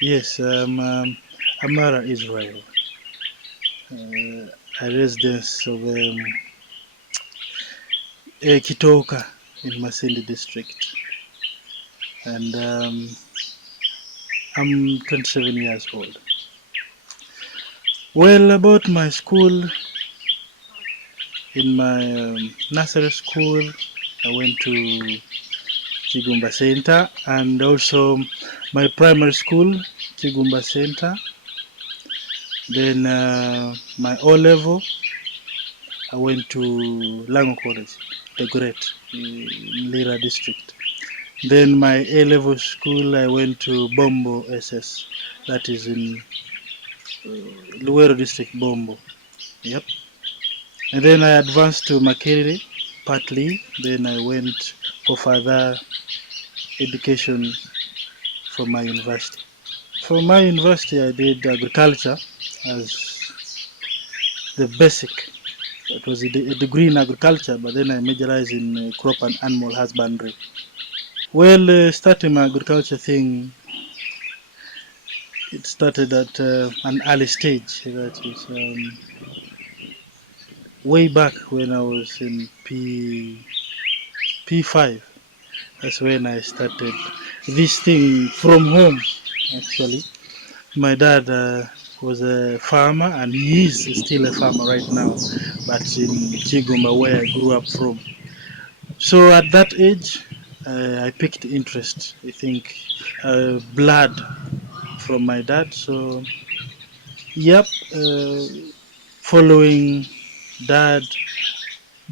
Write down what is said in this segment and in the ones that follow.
Yes, Amara, Israel, a residence of Kitoka in Masindi district, and I'm 27 years old. Well, about my school, in my nursery school, I went to Chigumba Center, and also my primary school, Chigumba Center. Then my O level, I went to Lango College, the Great, in Lira district. Then my A level school, I went to Bombo SS, that is in Luero district, Bombo. Yep. And then I advanced to Makerere, partly. Then I went for further education from my university. For my university, I did agriculture as the basic. It was a degree in agriculture, but then I majorized in crop and animal husbandry. Well, starting my agriculture thing, it started at an early stage. That is way back when I was in P5. That's when I started this thing from home. Actually, my dad was a farmer, and he is still a farmer right now, but in Chigumba, where I grew up from. So at that age, I picked interest. I think blood from my dad. So yep, following dad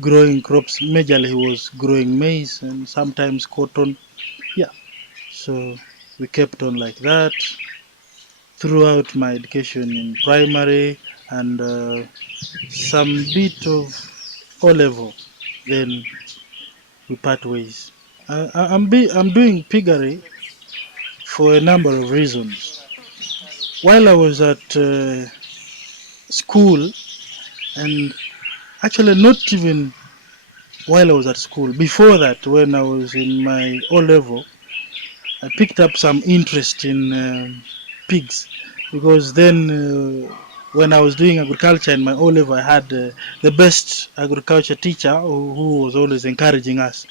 growing crops. Majorly, he was growing maize and sometimes cotton. Yeah, so we kept on like that throughout my education in primary and some bit of O level. Then we part ways. I'm doing piggery for a number of reasons. While I was at school, and actually not even while I was at school, before that, when I was in my O level, I picked up some interest in pigs because then when I was doing agriculture in my O level, I had the best agriculture teacher who was always encouraging us.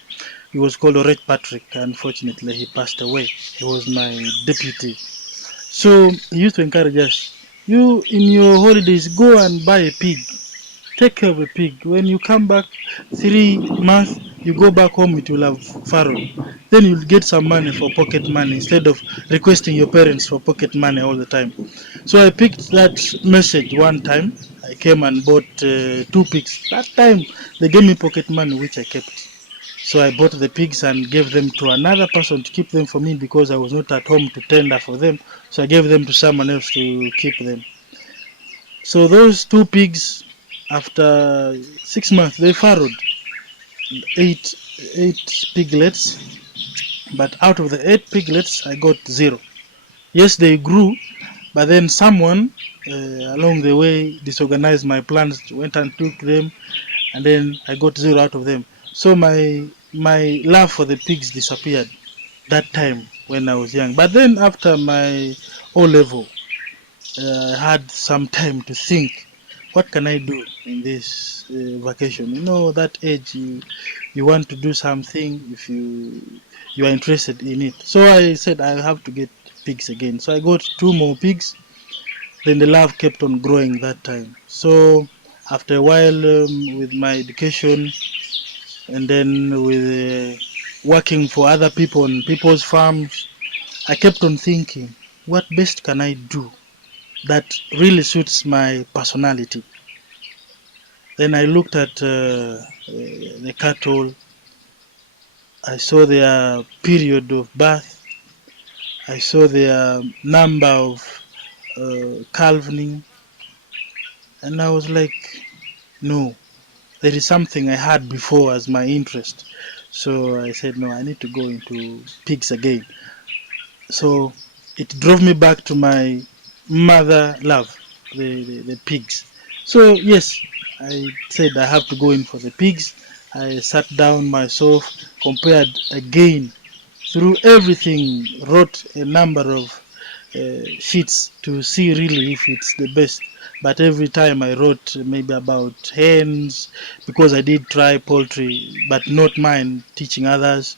He was called Orech Patrick. Unfortunately, he passed away. He was my deputy. So he used to encourage us. You, in your holidays, go and buy a pig. Take care of a pig. When you come back 3 months, you go back home, it will have farrowed. Then you'll get some money for pocket money instead of requesting your parents for pocket money all the time. So I picked that message one time. I came and bought 2 pigs. That time they gave me pocket money, which I kept. So I bought the pigs and gave them to another person to keep them for me because I was not at home to tender for them. So I gave them to someone else to keep them. So those 2 pigs, after 6 months, they farrowed eight eight piglets. But out of the 8 piglets, I got zero. Yes, they grew, but then someone along the way disorganized my plans, went and took them, and then I got zero out of them. So my love for the pigs disappeared that time when I was young. But then after my O level, I had some time to think, what can I do in this vacation? You know, that age you want to do something if you are interested in it. So I said I have to get pigs again. So I got 2 more pigs. Then the love kept on growing that time. So after a while with my education and then with working for other people on people's farms, I kept on thinking, what best can I do that really suits my personality? Then I looked at the cattle. I saw their period of birth. I saw their number of calving, and I was like, no, there is something I had before as my interest. So I said, no, I need to go into pigs again. So it drove me back to my mother love, the pigs. So yes, I said I have to go in for the pigs. I sat down myself, compared again through everything, wrote a number of sheets to see really if it's the best. But every time I wrote maybe about hens, because I did try poultry, but not mine, teaching others.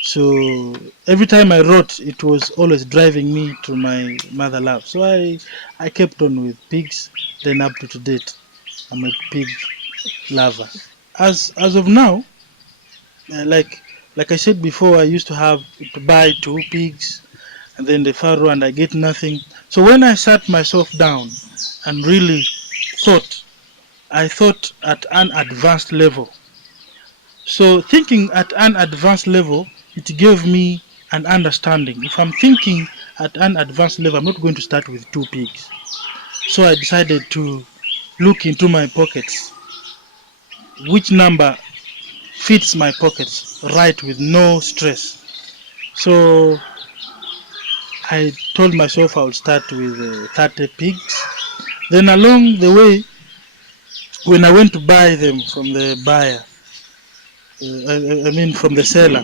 So every time I wrote, it was always driving me to my mother love. So I kept on with pigs. Then up to date, I'm a pig lover. As of now, like I said before, I used to have to buy 2 pigs and then the farrow, and I get nothing. So when I sat myself down and really thought, I thought at an advanced level. So thinking at an advanced level, it gave me an understanding. If I'm thinking at an advanced level, I'm not going to start with 2 pigs. So I decided to look into my pockets, which number fits my pockets right with no stress. So I told myself I would start with 30 pigs. Then along the way, when I went to buy them from the buyer, I mean from the seller,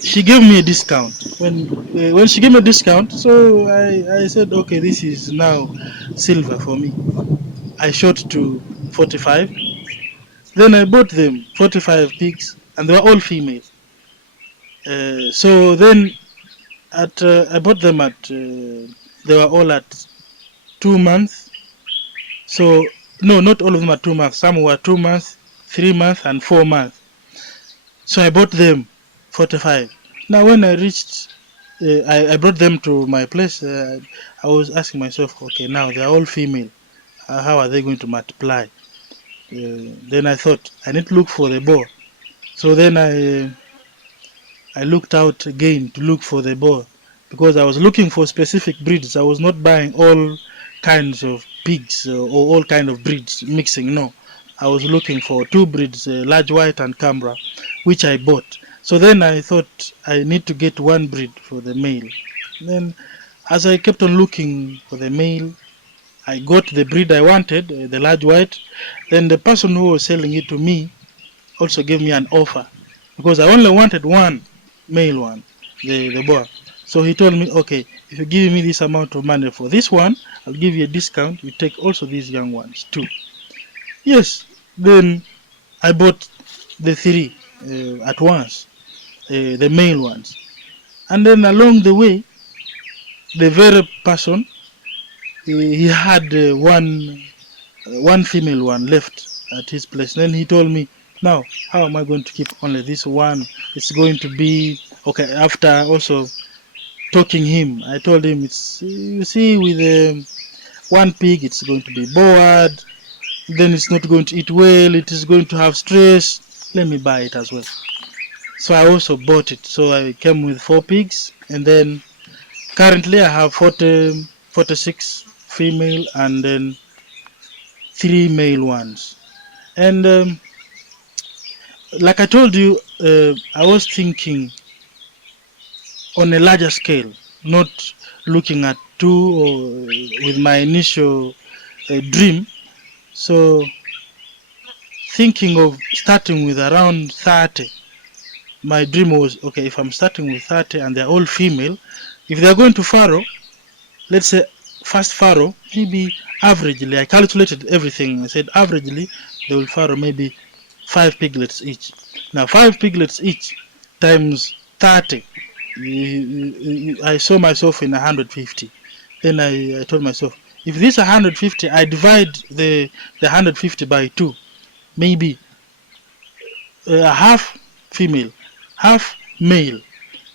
she gave me a discount. When she gave me a discount, so I said, okay, this is now silver for me. I shot to 45. Then I bought them 45 pigs, and they were all female. So then I bought them at they were all at 2 months. So no, not all of them are 2 months. Some were 2 months, 3 months, and 4 months. So I bought them 45. Now when I reached, I brought them to my place. I was asking myself, okay, now they are all female. How are they going to multiply? Then I thought I need to look for the boar. So then I looked out again to look for the boar, because I was looking for specific breeds. I was not buying all kinds of pigs or all kind of breeds mixing. No, I was looking for 2 breeds, large white and Canberra, which I bought. So then I thought I need to get 1 breed for the male. Then as I kept on looking for the male, I got the breed I wanted, the large white. Then the person who was selling it to me also gave me an offer, because I only wanted one male one, the boy. So he told me, okay, if you give me this amount of money for this one, I'll give you a discount. You take also these young ones too. Yes. Then I bought the 3 at once, the male ones. And then along the way, the very person, he had one female one left at his place. Then he told me, now, how am I going to keep only this one? It's going to be, okay, after also talking him, I told him, it's, you see, with 1 pig, it's going to be bored, then it's not going to eat well, it is going to have stress. Let me buy it as well. So I also bought it. So I came with 4 pigs, and then currently I have 46 female and then 3 male ones. And like I told you, I was thinking on a larger scale, not looking at 2 or with my initial dream. So thinking of starting with around 30, my dream was, okay, if I'm starting with 30 and they're all female, if they're going to farrow, let's say first farrow, maybe averagely, I calculated everything. I said averagely they will farrow maybe 5 piglets each. Now 5 piglets each times 30, I saw myself in 150. Then I told myself, if this 150, I divide the 150 by 2, maybe half female, half male.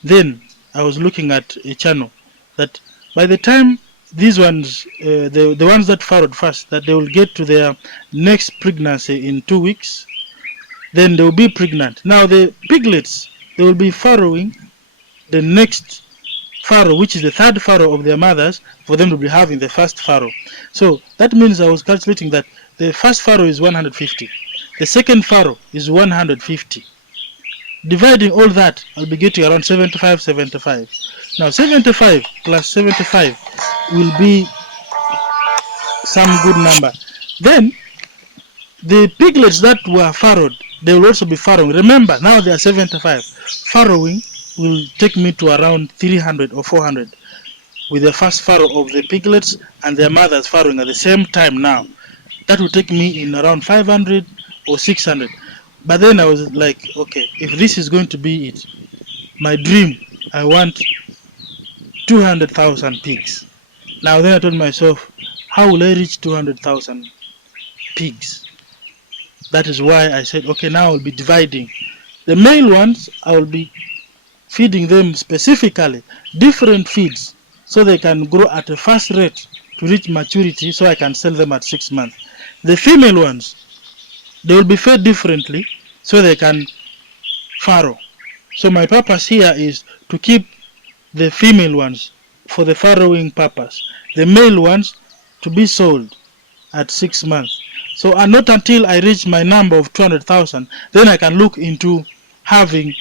Then I was looking at a channel that by the time these ones, the ones that farrowed first, that they will get to their next pregnancy in 2 weeks, then they will be pregnant. Now the piglets, they will be farrowing the next farrow, which is the 3rd farrow of their mothers, for them to be having the first farrow. So that means I was calculating that the first farrow is 150, the second farrow is 150. Dividing all that, I'll be getting around 75, 75. Now 75 plus 75 will be some good number. Then the piglets that were farrowed, they will also be farrowing. Remember, now they are 75. Farrowing will take me to around 300 or 400. with the first farrow of the piglets and their mothers farrowing at the same time now. That would take me in around 500 or 600. But then I was like, okay, if this is going to be it, my dream, I want 200,000 pigs. Now then I told myself, how will I reach 200,000 pigs? That is why I said, okay, now I'll be dividing. The male ones, I will be feeding them specifically different feeds so they can grow at a fast rate to reach maturity so I can sell them at 6 months. The female ones, they will be fed differently so they can farrow. So my purpose here is to keep the female ones for the farrowing purpose, the male ones to be sold at 6 months. So and not until I reach my number of 200,000, then I can look into having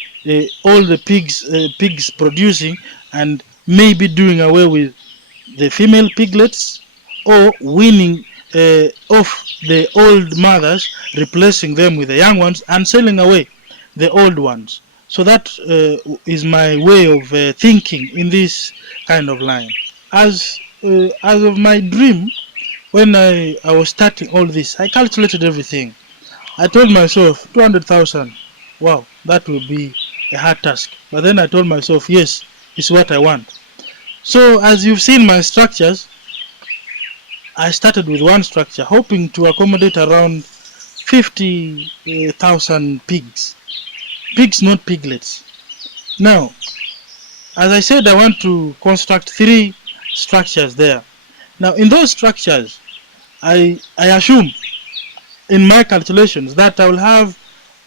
all the pigs producing and maybe doing away with the female piglets or weaning off the old mothers, replacing them with the young ones and selling away the old ones. So that is my way of thinking in this kind of line. As of my dream, when I was starting all this, I calculated everything. I told myself 200,000. Wow, that will be a hard task. But then I told myself, yes, it's what I want. So as you've seen my structures, I started with one structure, hoping to accommodate around 50,000 pigs. Pigs, not piglets. Now, as I said, I want to construct 3 structures there. Now, in those structures, I assume in my calculations that I will have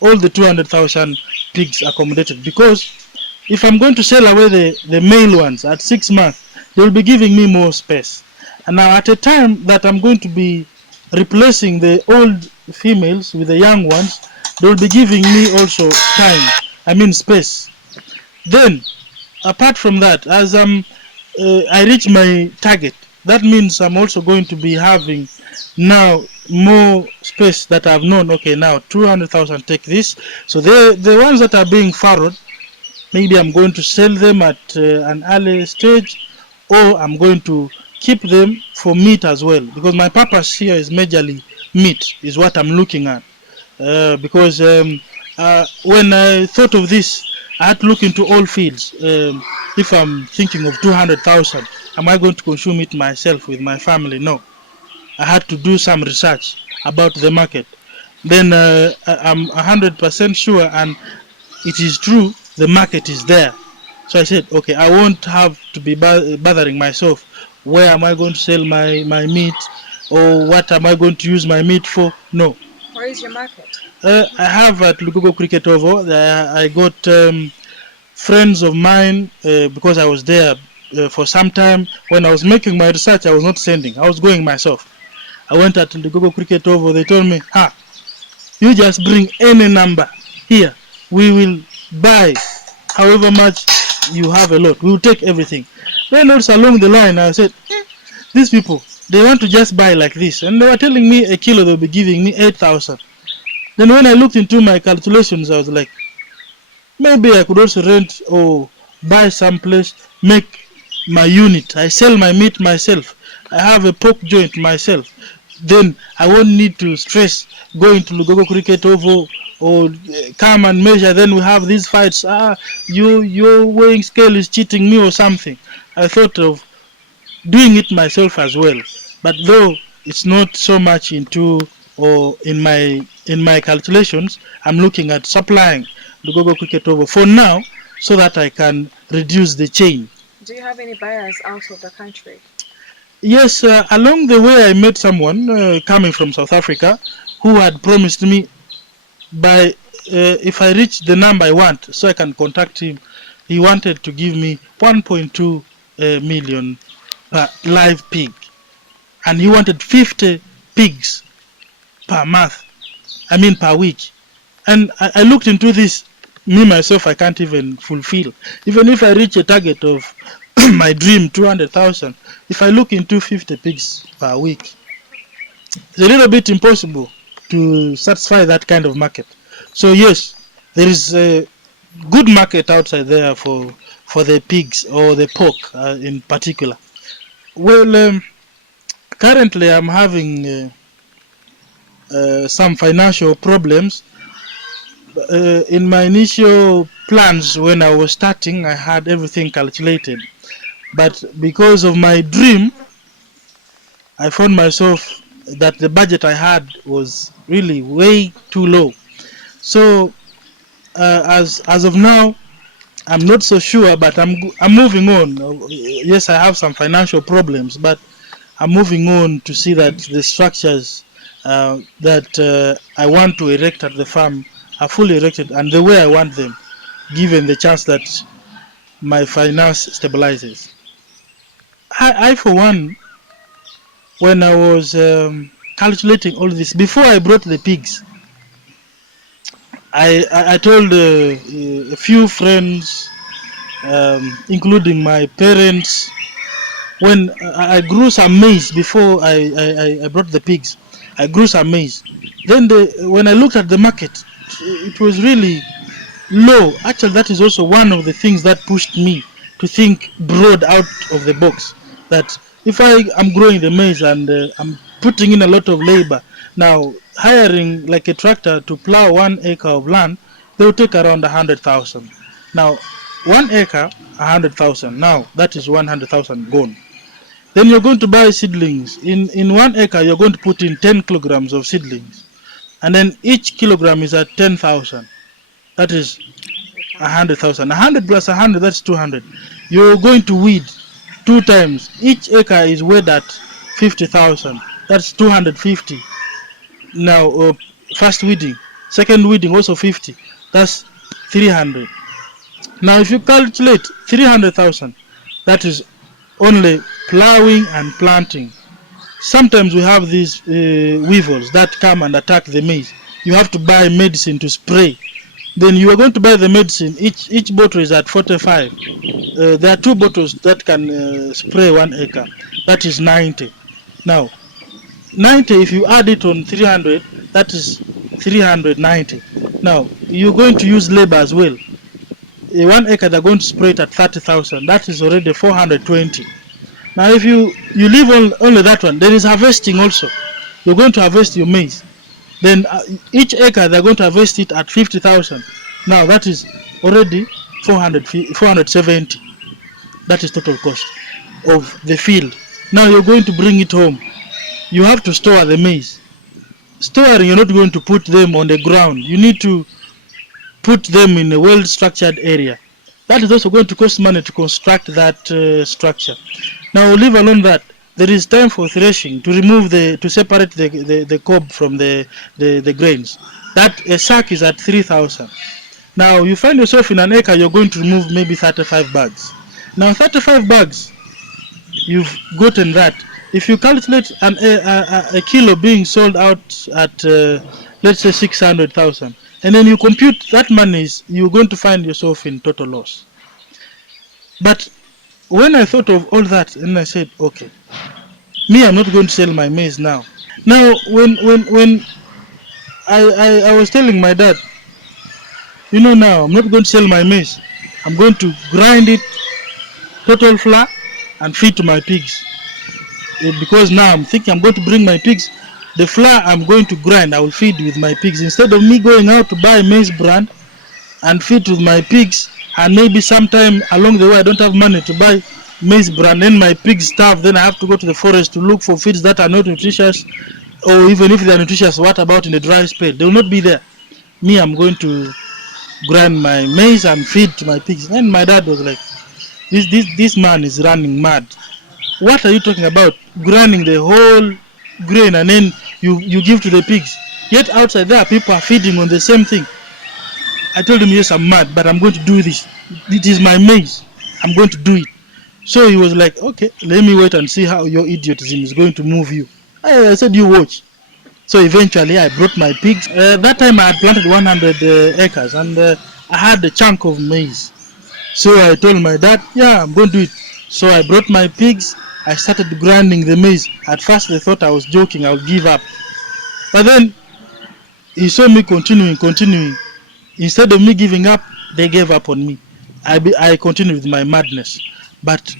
all the 200,000 pigs accommodated, because if I'm going to sell away the male ones at 6 months, they will be giving me more space. And now at a time that I'm going to be replacing the old females with the young ones, they will be giving me also time, space. Then, apart from that, as I reach my target, that means I'm also going to be having now more space that I've known, okay, now 200,000 take this. So the ones that are being farrowed, maybe I'm going to sell them at an early stage, or I'm going to keep them for meat as well, because my purpose here is majorly meat, is what I'm looking at. Because when I thought of this, I had to look into all fields. If I'm thinking of 200,000, am I going to consume it myself with my family? No. I had to do some research about the market. Then I'm 100% sure, and it is true, the market is there. So I said, okay, I won't have to be bothering myself. Where am I going to sell my meat, or what am I going to use my meat for? No. Where is your market? I have at Lugogo Cricket Oval. I got friends of mine because I was there for some time. When I was making my research, I was not sending. I was going myself. I went at Lugogo Cricket Oval. They told me, you just bring any number here. We will buy however much you have a lot. We will take everything. Then also along the line, I said, these people, they want to just buy like this. And they were telling me a kilo, they'll be giving me 8,000. Then when I looked into my calculations, I was like, maybe I could also rent or buy some place, make my unit. I sell my meat myself. I have a pork joint myself. Then I won't need to stress going to Lugogo Cricket Oval or come and measure. Then we have these fights. Your weighing scale is cheating me or something. I thought of doing it myself as well. But though it's not so much into or in my calculations, I'm looking at supplying Lugogo Cricket Oval for now so that I can reduce the chain. Do you have any buyers out of the country? Yes, along the way I met someone coming from South Africa who had promised me by if I reach the number I want, so I can contact him. He wanted to give me 1.2 million per live pig, and he wanted 50 pigs per month. Per week. And I looked into this. Me myself, I can't even fulfill. Even if I reach a target of my dream 200,000, if I look into 50 pigs per week, it's a little bit impossible to satisfy that kind of market. So yes, there is a good market outside there for the pigs or the pork in particular. Well, currently I'm having some financial problems. In my initial plans, when I was starting, I had everything calculated. But because of my dream, I found myself that the budget I had was really way too low. So as of now, I'm not so sure, but I'm moving on. Yes, I have some financial problems, but I'm moving on to see that the structures that I want to erect at the farm are fully erected and the way I want them, given the chance that my finance stabilizes. I for one, when I was calculating all this, before I brought the pigs, I told a few friends, including my parents, when I grew some maize before I brought the pigs. I grew some maize. Then when I looked at the market, it was really low. Actually, that is also one of the things that pushed me to think broad out of the box. That if I am growing the maize and I'm putting in a lot of labor, now hiring like a tractor to plow 1 acre of land, they will take around 100,000. Now, 1 acre, 100,000. Now that is 100,000 gone. Then you're going to buy seedlings. In 1 acre, you're going to put in 10 kilograms of seedlings, and then each kilogram is at 10,000. That is 100,000. 100 plus 100, that's 200. You're going to weed 2 times. Each acre is weighed at 50,000. That's 250. Now, first weeding, second weeding also 50. That's 300. Now, if you calculate 300,000, that is only plowing and planting. Sometimes we have these weevils that come and attack the maize. You have to buy medicine to spray. Then you are going to buy the medicine. Each bottle is at 45. There are 2 bottles that can spray 1 acre. That is 90. Now, 90, if you add it on 300, that is 390. Now, you're going to use labor as well. 1 acre, they're going to spray it at 30,000. That is already 420. Now, if you leave only that one, there is harvesting also. You're going to harvest your maize. Then each acre they're going to harvest it at 50,000. Now that is already 470. That is total cost of the field. Now you're going to bring it home. You have to store the maize. Storing, you're not going to put them on the ground. You need to put them in a well-structured area. That is also going to cost money to construct that structure. Now, leave alone that. There is time for threshing to separate the cob from the grains. That a sack is at 3,000. Now you find yourself in an acre, you're going to remove maybe 35 bags. Now 35 bags, you've gotten that. If you calculate a kilo being sold out at let's say 600,000, and then you compute that money, you're going to find yourself in total loss. But when I thought of all that, and I said, okay, me, I'm not going to sell my maize now. Now, when I was telling my dad, now I'm not going to sell my maize. I'm going to grind it total flour and feed to my pigs. Because now I'm thinking I'm going to bring my pigs. The flour I'm going to grind, I will feed with my pigs. Instead of me going out to buy maize bran and feed with my pigs, and maybe sometime along the way I don't have money to buy maize bran, then my pigs starve, then I have to go to the forest to look for feeds that are not nutritious, or even if they are nutritious, what about in the dry spell? They will not be there. Me, I'm going to grind my maize and feed to my pigs. And my dad was like, this man is running mad. What are you talking about? Grinding the whole grain and then you give to the pigs. Yet outside there people are feeding on the same thing. I told him, yes, I'm mad, but I'm going to do this. It is my maize. I'm going to do it. So he was like, okay, let me wait and see how your idiotism is going to move you. I said, you watch. So eventually I brought my pigs. That time I had planted 100 acres and I had a chunk of maize. So I told my dad, yeah, I'm going to do it. So I brought my pigs. I started grinding the maize. At first they thought I was joking, I would give up. But then he saw me continuing. Instead of me giving up, they gave up on me. I continued with my madness. But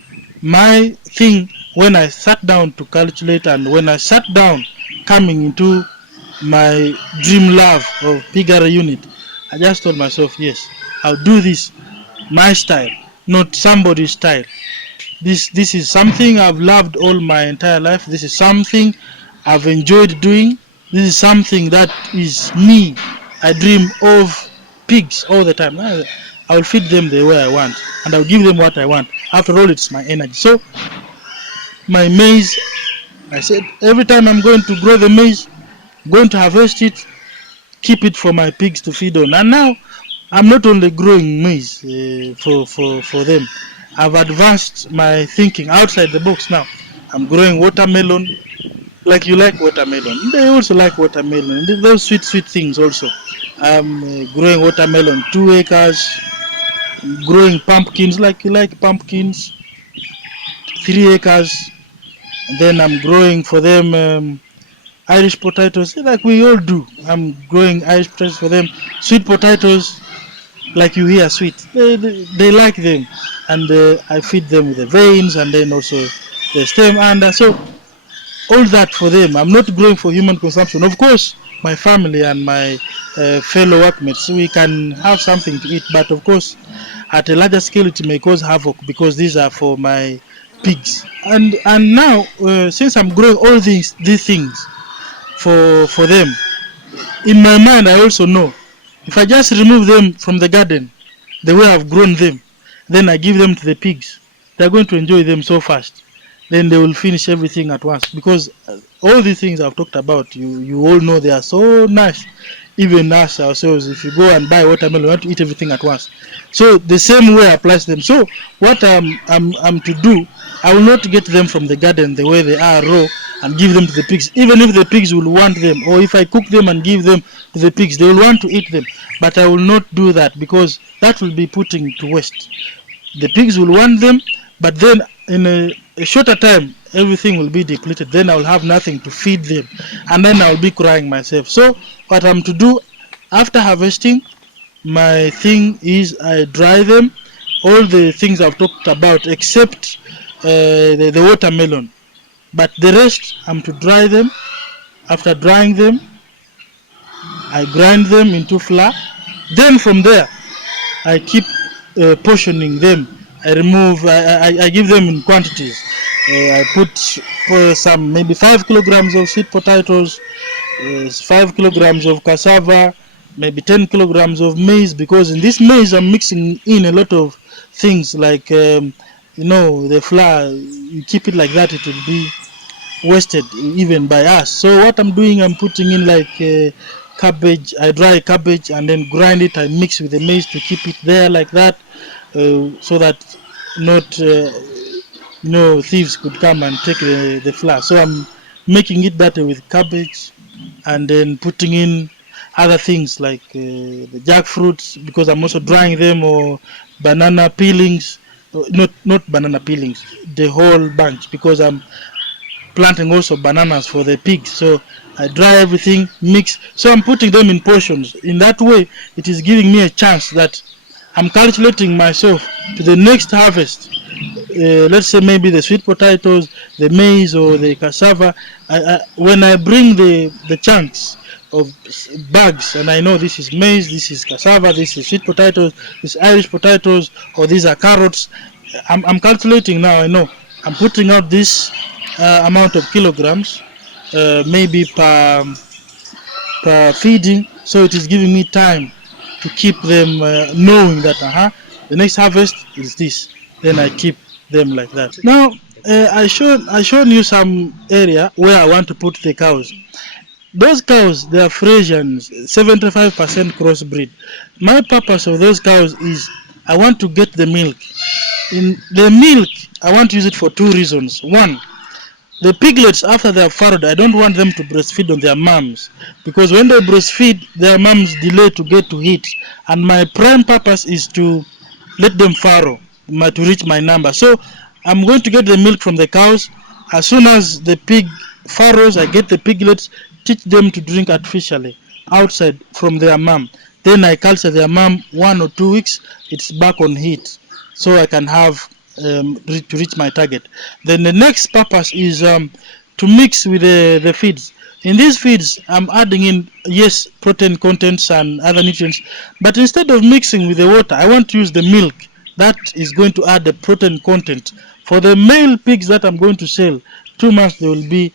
my thing, when I sat down to calculate, and when I sat down coming into my dream love of Piggery unit, I just told myself, yes, I'll do this my style, not somebody's style. This is something I've loved all my entire life. This is something I've enjoyed doing. This is something that is me. I dream of pigs all the time. I'll feed them the way I want, and I'll give them what I want. After all, it's my energy. So my maize, I said every time I'm going to grow the maize, I'm going to harvest it, keep it for my pigs to feed on. And now I'm not only growing maize for them. I've advanced my thinking outside the box now. I'm growing watermelon, like you like watermelon. They also like watermelon. Those sweet things also. I'm growing watermelon 2 acres, growing pumpkins, like you like pumpkins, 3 acres. And then I'm growing for them Irish potatoes, like we all do. I'm growing Irish potatoes for them, sweet potatoes, like you hear sweet. They like them, and I feed them with the veins and then also the stem, and so all that for them. I'm not growing for human consumption. Of course, my family and my fellow workmates, we can have something to eat, but of course, at a larger scale, it may cause havoc because these are for my pigs. And now, since I'm growing all these things for them, in my mind, I also know if I just remove them from the garden, the way I've grown them, then I give them to the pigs, they're going to enjoy them so fast. Then they will finish everything at once because all these things I've talked about, you all know they are so nice. Even us ourselves, if you go and buy watermelon, you want to eat everything at once. So the same way applies to them. So what I'm to do, I will not get them from the garden the way they are raw and give them to the pigs. Even if the pigs will want them, or if I cook them and give them to the pigs, they will want to eat them. But I will not do that because that will be putting to waste. The pigs will want them, but then in a shorter time, everything will be depleted. Then I will have nothing to feed them, and then I will be crying myself. So what I'm to do after harvesting, my thing is I dry them, all the things I've talked about except the watermelon. But the rest, I'm to dry them. After drying them, I grind them into flour. Then from there, I keep portioning them. I remove, I give them in quantities. I put some maybe 5 kilograms of sweet potatoes, 5 kilograms of cassava, maybe 10 kilograms of maize, because in this maize I'm mixing in a lot of things like, the flour. You keep it like that, it will be wasted even by us. So what I'm doing, I'm putting in like cabbage. I dry cabbage and then grind it. I mix with the maize to keep it there like that, so that not thieves could come and take the flour. So I'm making it that way with cabbage, and then putting in other things like the jackfruits, because I'm also drying them, or banana peelings. Not banana peelings, the whole bunch, because I'm planting also bananas for the pigs. So I dry everything, mix. So I'm putting them in portions. In that way, it is giving me a chance that I'm calculating myself to the next harvest. Let's say maybe the sweet potatoes, the maize, or the cassava. When I bring the chunks of bags, and I know this is maize, this is cassava, this is sweet potatoes, this is Irish potatoes, or these are carrots. I'm calculating now. I know I'm putting out this amount of kilograms, maybe per feeding. So it is giving me time to keep them knowing that the next harvest is this. Then I keep them like that. Now I shown you some area where I want to put the cows. Those cows, they are Frisians, 75% crossbreed. My purpose of those cows is I want to get the milk. In the milk, I want to use it for two reasons. One, the piglets, after they are farrowed, I don't want them to breastfeed on their mums, because when they breastfeed, their mums delay to get to heat, and my prime purpose is to let them farrow to reach my number. So I'm going to get the milk from the cows. As soon as the pig farrows, I get the piglets, teach them to drink artificially outside from their mum. Then I culture their mum 1 or 2 weeks, it's back on heat, so I can have to reach my target. Then the next purpose is to mix with the feeds. In these feeds, I'm adding in, yes, protein contents and other nutrients, but instead of mixing with the water, I want to use the milk that is going to add the protein content. For the male pigs that I'm going to sell, 2 months they will be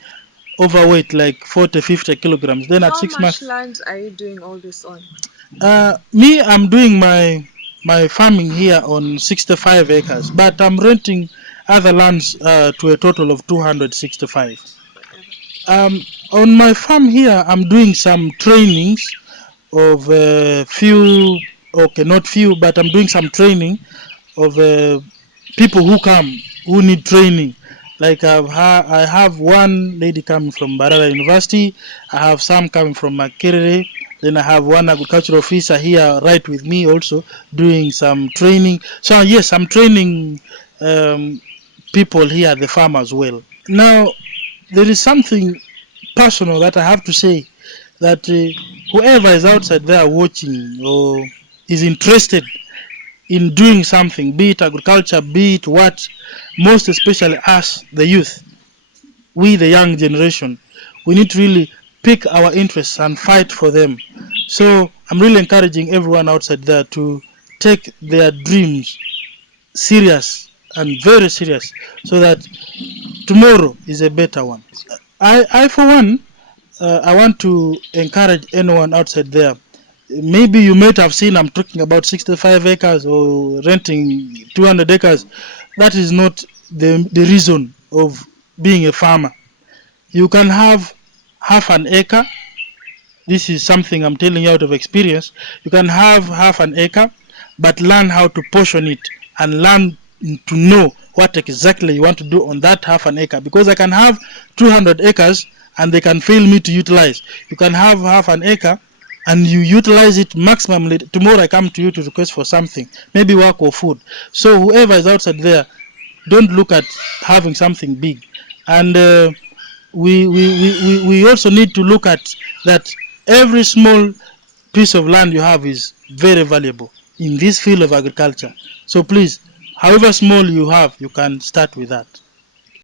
overweight, like 40, 50 kilograms. Then at How 6 months, much land are you doing all this on? me, I'm doing my farming here on 65 acres, but I'm renting other lands to a total of 265. Whatever. On my farm here, I'm doing some trainings of few, okay, not few, but I'm doing some training of people who come who need training. Like I have one lady coming from Barara University. I have some coming from Makerere. Then I have one agricultural officer here right with me also doing some training. So yes, I'm training um, people here at the farm as well. Now there is something personal that I have to say, that whoever is outside there watching or is interested in doing something, be it agriculture, be it what, most especially us, the youth, we, the young generation, we need to really pick our interests and fight for them. So I'm really encouraging everyone outside there to take their dreams serious and very serious, so that tomorrow is a better one. I for one, I want to encourage anyone outside there. Maybe you might have seen I'm talking about 65 acres or renting 200 acres. That is not the reason of being a farmer. You can have half an acre. This is something I'm telling you out of experience. You can have half an acre, but learn how to portion it and learn to know what exactly you want to do on that half an acre. Because I can have 200 acres and they can fail me to utilize. You can have half an acre and you utilize it maximally. Tomorrow I come to you to request for something, maybe work or food. So whoever is outside there, don't look at having something big. And we also need to look at that every small piece of land you have is very valuable in this field of agriculture. So please, however small you have, you can start with that.